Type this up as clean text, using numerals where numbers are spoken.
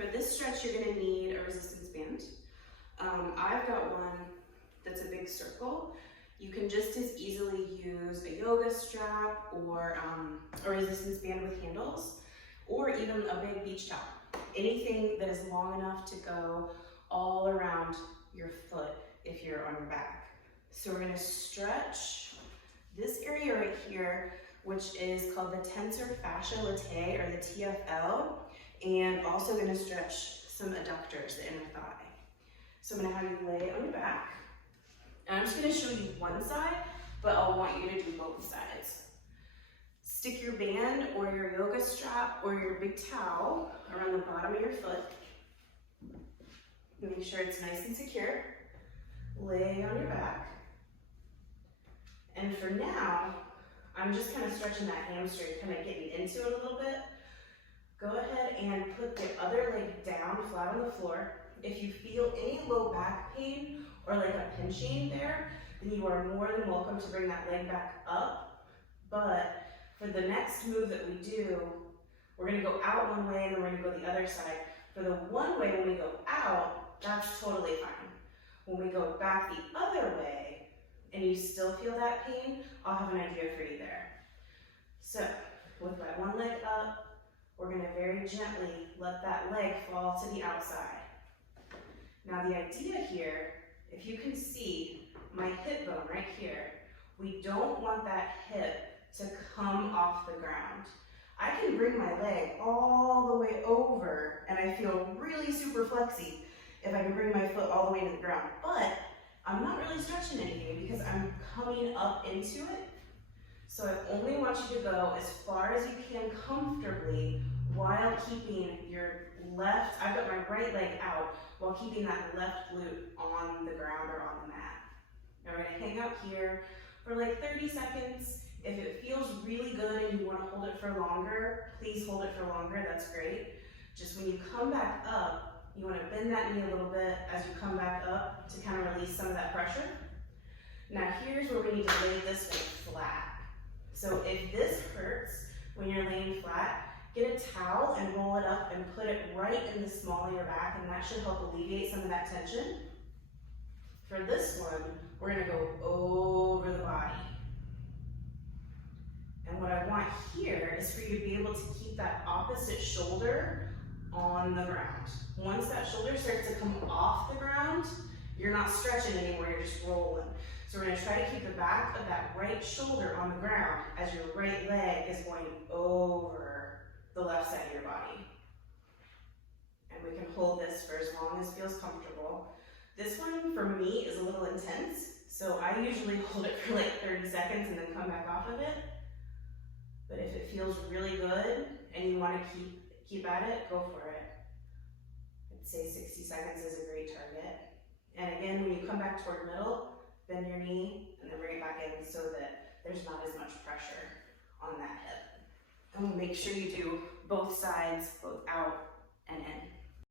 For this stretch, you're gonna need a resistance band. I've got one that's a big circle. You can just as easily use a yoga strap or a resistance band with handles, or even a big beach towel. Anything that is long enough to go all around your foot if you're on your back. So we're gonna stretch this area right here, which is called the tensor fascia latae, or the TFL, and also gonna stretch some adductors, the inner thigh. So I'm gonna have you lay on your back, and I'm just gonna show you one side, but I'll want you to do both sides. Stick your band or your yoga strap or your big towel around the bottom of your foot. Make sure it's nice and secure. Lay on your back. And for now, I'm just kind of stretching that hamstring, kind of getting into it a little bit. Go ahead and put the other leg down flat on the floor. If you feel any low back pain or like a pinching there, then you are more than welcome to bring that leg back up. But for the next move that we do, we're gonna go out one way and then we're gonna go the other side. For the one way, when we go out, that's totally fine. When we go back the other way and you still feel that pain, I'll have an idea for you there. So with that one leg up, we're gonna very gently let that leg fall to the outside. Now the idea here, if you can see my hip bone right here, we don't want that hip to come off the ground. I can bring my leg all the way over and I feel really super flexy if I can bring my foot all the way to the ground, but I'm not really stretching anything because I'm coming up into it. So I only want you to go as far as you can comfortably while keeping your left, I've got my right leg out, while keeping that left glute on the ground or on the mat. Now we're gonna hang out here for like 30 seconds. If it feels really good and you wanna hold it for longer, please hold it for longer, that's great. Just when you come back up, you wanna bend that knee a little bit as you come back up to kind of release some of that pressure. Now here's where we need to lay this leg flat. So if this hurts when you're laying flat, get a towel and roll it up and put it right in the small of your back, and that should help alleviate some of that tension. For this one, we're gonna go over the body. And what I want here is for you to be able to keep that opposite shoulder on the ground. Once that shoulder starts to come off the ground, you're not stretching anymore, you're just rolling. So we're gonna try to keep the back of that right shoulder on the ground as your right leg is going over the left side of your body. And we can hold this for as long as feels comfortable. This one for me is a little intense, so I usually hold it for like 30 seconds and then come back off of it. But if it feels really good and you want to keep at it, go for it. I'd say 60 seconds is a great target. And again, when you come back toward middle, bend your knee and then bring it back in so that there's not as much pressure on that hip. And we'll make sure you do both sides, both out and in.